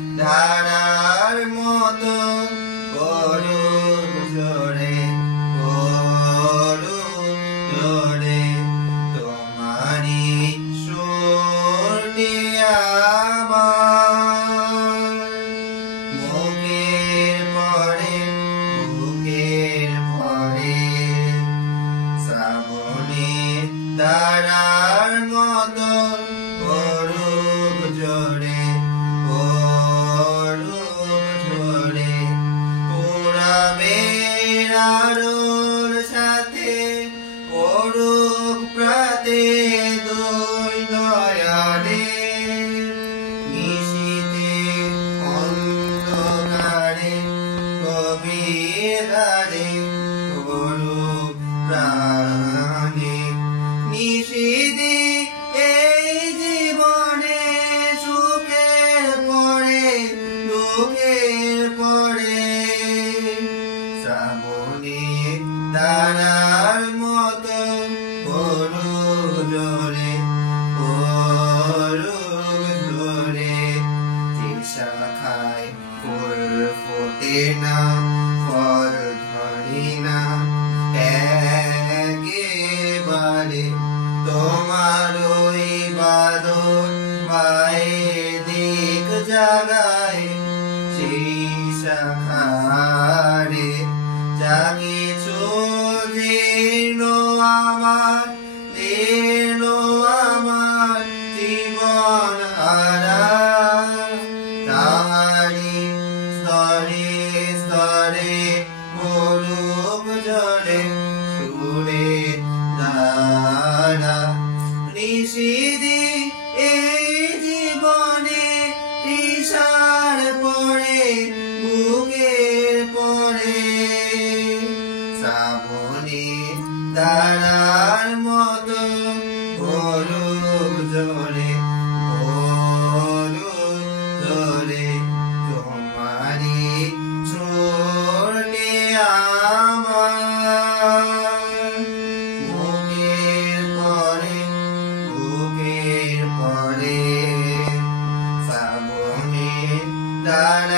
ধারার মতো করুক ঝরে, করুক ঝরে তোমারি সুরটি আমার বুকের পরে শ্রাবণের ধারার মতো করুক ঝরে, আলোর সাথে পড়ুক প্রাতে দুই নয়নে নিশীথে অন্ধকারে গভীর ধারে পড়ুক প্রাণে নিশীথে এই জীবনে সুখের পরে দুঃখের পরে শ্রাবণের ধারার মতো করুক ঝরে, করুক ঝরে তৃষা খায় ফুল ফোটে না, ফল ধরে না একেবারে তোমার ওই বাদল পায়ে দিক জাগায় সেই শাখারে জাগিছো জীর্ণ আমার জীবন হারা তাহারি স্তরে স্তরে করুক ঝরে সুরে ধারা নিশীথে এই জীবনে তৃষার পরে বুকের পরে শ্রাবণের ধারার মতো করুক ঝরে, করুক ঝরে তোমারি সুরটি আমার বুকের পরে শ্রাবণের ধারা